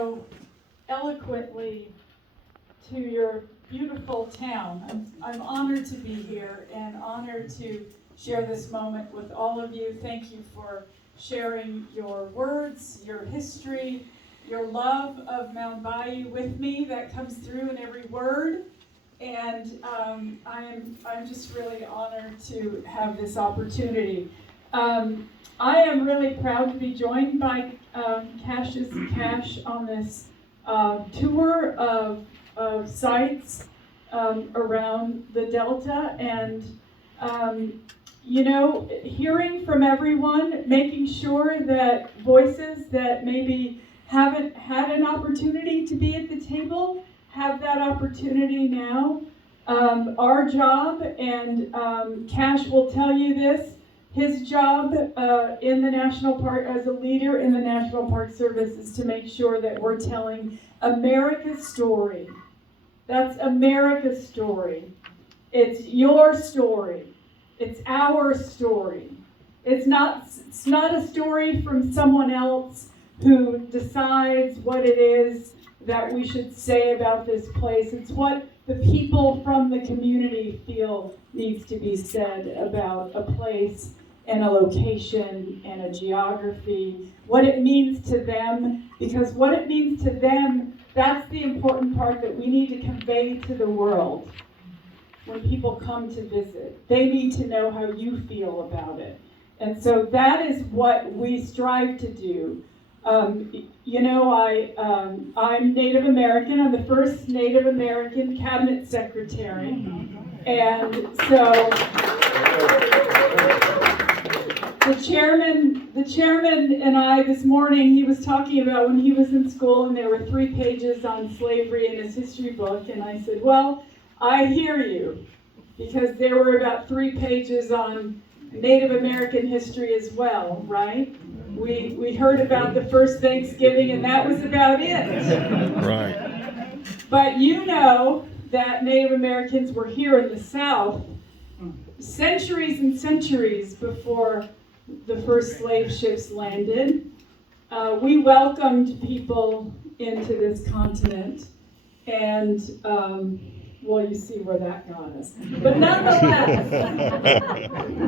so eloquently to your beautiful town. I'm honored to be here and honored to share this moment with all of you. Thank you for sharing your words, your history, your love of Mound Bayou with me. That comes through in every word. And I'm just really honored to have this opportunity. I am really proud to be joined by Cash on this tour of sites around the Delta, and hearing from everyone, making sure that voices that maybe haven't had an opportunity to be at the table have that opportunity now. Our job, and Cash will tell you this, his job in the National Park, as a leader in the National Park Service, is to make sure that we're telling America's story. That's America's story. It's your story. It's our story. It's not a story from someone else who decides what it is that we should say about this place. It's what the people from the community feel needs to be said about a place and a location and a geography, what it means to them, because what it means to them, that's the important part that we need to convey to the world when people come to visit. They need to know how you feel about it. And so that is what we strive to do. I'm Native American. I'm the first Native American cabinet secretary. And so the chairman and I this morning, he was talking about when he was in school and there were 3 pages on slavery in his history book. And I said, well, I hear you, because there were about 3 pages on Native American history as well, right? We heard about the first Thanksgiving, and that was about it. Right. But you know that Native Americans were here in the South centuries and centuries before the first slave ships landed. We welcomed people into this continent, and well, you see where that got us. But nonetheless,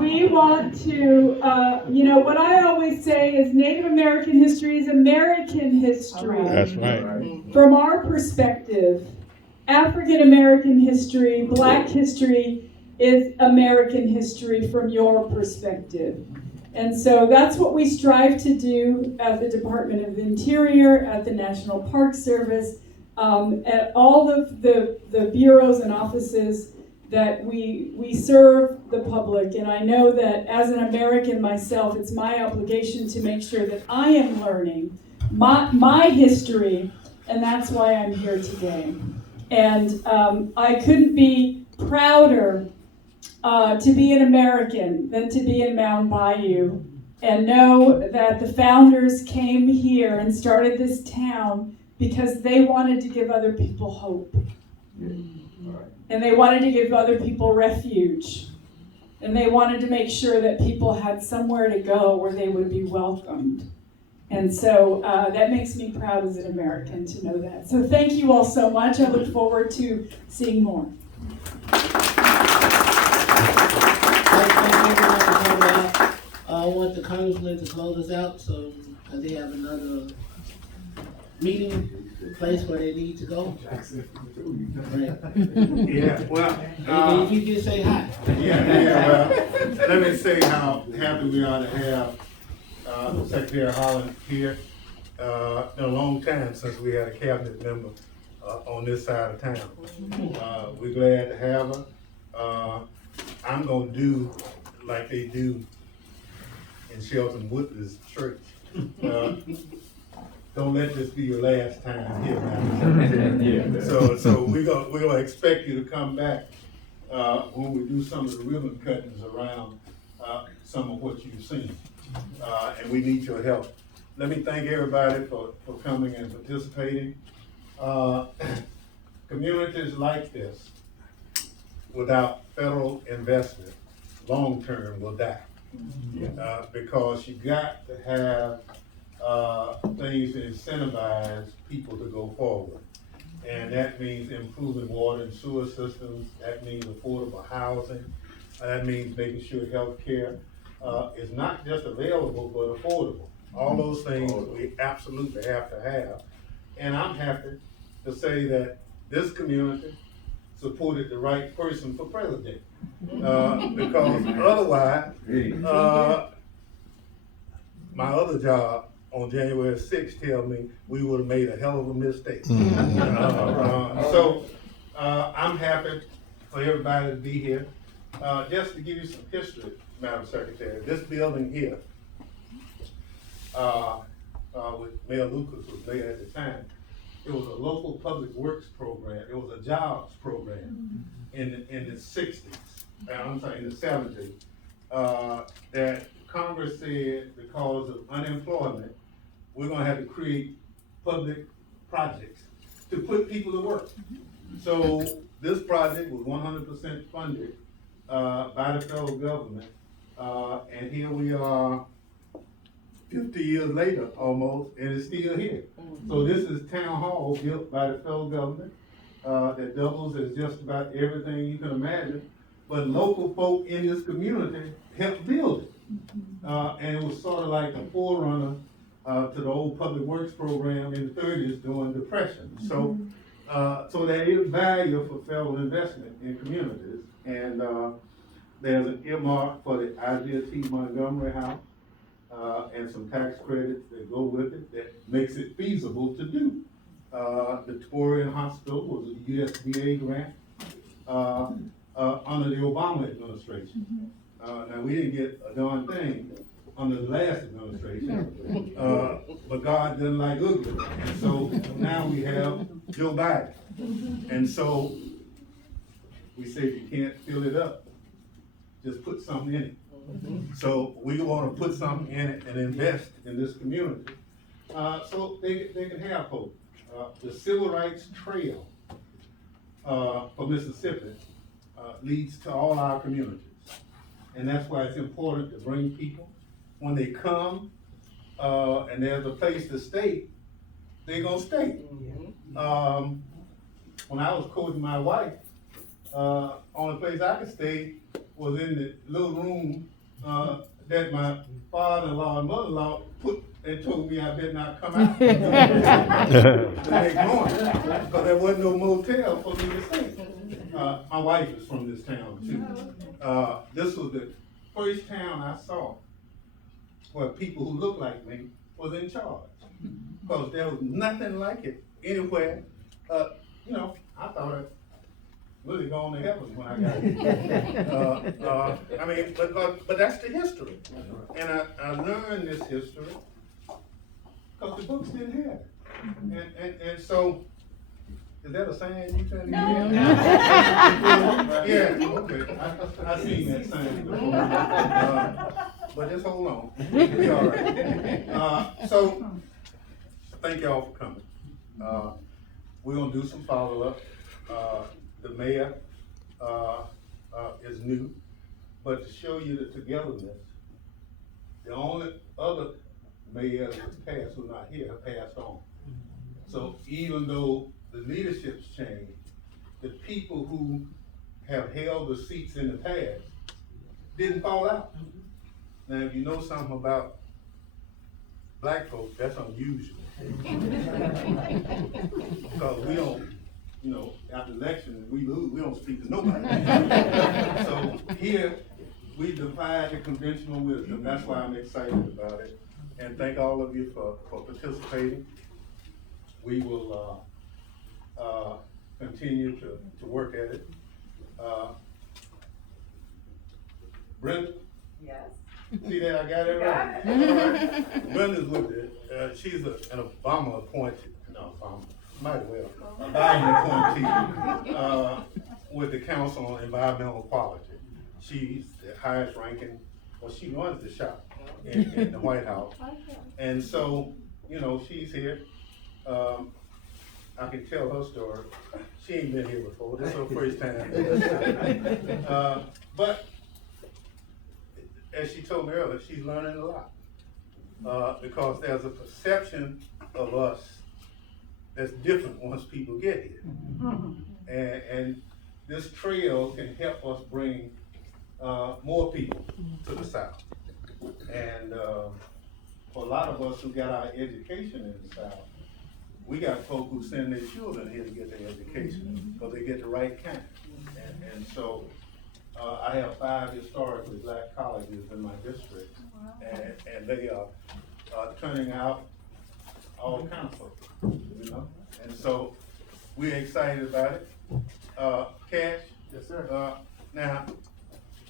we want to, what I always say is Native American history is American history. That's right. From our perspective, African American history, Black history is American history from your perspective. And so that's what we strive to do at the Department of Interior, at the National Park Service, at all of the bureaus and offices that we serve the public. And I know that as an American myself, it's my obligation to make sure that I am learning my history, and that's why I'm here today. And I couldn't be prouder to be an American than to be in Mound Bayou and know that the founders came here and started this town because they wanted to give other people hope. And they wanted to give other people refuge. And they wanted to make sure that people had somewhere to go where they would be welcomed. And so that makes me proud as an American to know that. So thank you all so much. I look forward to seeing more. I want the congressman to close us out, so they have another meeting place where they need to go. Right. Yeah, well, If you can say hi. well, let me say how happy we are to have Secretary Holland here. Been a long time since we had a cabinet member on this side of town. We're glad to have her. I'm gonna do like they do in Shelton Woodley's church. Don't let this be your last time here, man. So we're gonna expect you to come back when we do some of the ribbon cuttings around some of what you've seen, and we need your help. Let me thank everybody for coming and participating. Communities like this, without federal investment, long term will die, because you got to have things to incentivize people to go forward. And that means improving water and sewer systems, that means affordable housing, that means making sure healthcare, is not just available, but affordable. All those things we absolutely have to have. And I'm happy to say that this community supported the right person for president. Because otherwise, my other job on January 6th tell me we would have made a hell of a mistake. So I'm happy for everybody to be here. Just to give you some history, Madam Secretary, this building here, with Mayor Lucas was mayor at the time, it was a local public works program. It was a jobs program in the 60s. I'm sorry, in the 70s. That Congress said because of unemployment, we're gonna have to create public projects to put people to work. So this project was 100% funded by the federal government, and here we are 50 years later almost, and it's still here. So this is Town Hall built by the federal government, that doubles as just about everything you can imagine, but local folk in this community helped build it. And it was sort of like a forerunner to the old public works program in the 30s during the Depression. So, so there is value for federal investment in communities, and there's an earmark for the Isaiah T. Montgomery House, and some tax credits that go with it that makes it feasible to do. The Torian Hospital was a USDA grant under the Obama administration. Now, we didn't get a darn thing under the last administration, but God doesn't like ugly. And so now we have Joe Biden. And so we say if you can't fill it up, just put something in it. So we want to put something in it and invest in this community, so they can have hope. The Civil Rights Trail for Mississippi leads to all our communities. And that's why it's important to bring people, when they come, and there's a place to stay, they're gonna stay. When I was courting my wife, only place I could stay was in the little room that my father-in-law and mother-in-law put and told me I better not come out the next morning, because there wasn't no motel for me to stay. My wife is from this town too. This was the first town I saw where people who looked like me was in charge, because there was nothing like it anywhere. You know, I thought I'd really gone to heaven when I got here. I mean, but that's the history, and I learned this history because the books didn't have it, and so. Is that a sign you trying to No. Yeah, okay, I seen that sign before. But just hold on, we'll be all right. So, thank y'all for coming. We're gonna do some follow-up. The mayor is new, but to show you the togetherness, the only other mayor that's passed who's not here have passed on. So even though the leadership's changed, the people who have held the seats in the past didn't fall out. Now, if you know something about black folks, that's unusual. Because we don't, you know, after the election, we lose, we don't speak to nobody. So here, we defied the conventional wisdom. That's why I'm excited about it. And thank all of you for participating. We will continue to work at it. Brenda? Yes. See that I got it right? All right. Brenda's with it. She's an Obama appointed, no, Obama, might well, a Biden appointee with the Council on Environmental Quality. She's the highest ranking, well, she runs the shop in the White House. And so, you know, she's here. I can tell her story. She ain't been here before. This is her first time. But as she told me earlier, she's learning a lot. because there's a perception of us that's different once people get here. And this trail can help us bring more people to the South. And for a lot of us who got our education in the South, we got folk who send their children here to get their education because they get the right kind. And so I have 5 historically black colleges in my district, and they are turning out all kinds of folks, you know? And so we're excited about it. Cash? Yes, sir. Now,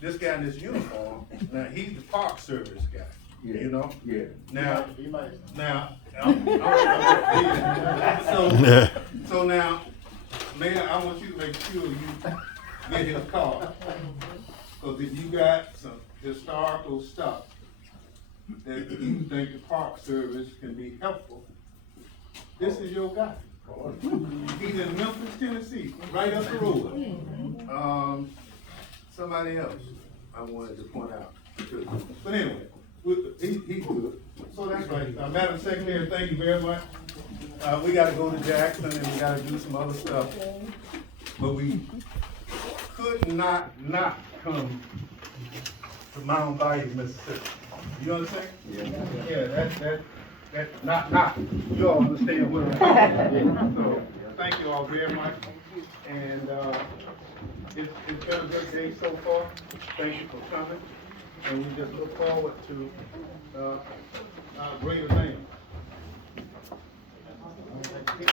this guy in this uniform, now he's the Park Service guy, you know? Yeah. Now, He might. so now, Mayor, I want you to make sure you get his car. Cause if you got some historical stuff that you think the Park Service can be helpful, this is your guy. He's in Memphis, Tennessee, right up the road. Somebody else I wanted to point out too. But anyway, he's good. So that's right. Madam Secretary, thank you very much. We gotta go to Jackson and we gotta do some other stuff. But we could not come to Mound, Bayou, Mississippi. You understand? Yeah, that not. You all understand what I'm talking about. So, thank you all very much. And, it's been a good day so far. Thank you for coming. And we just look forward to, greater things.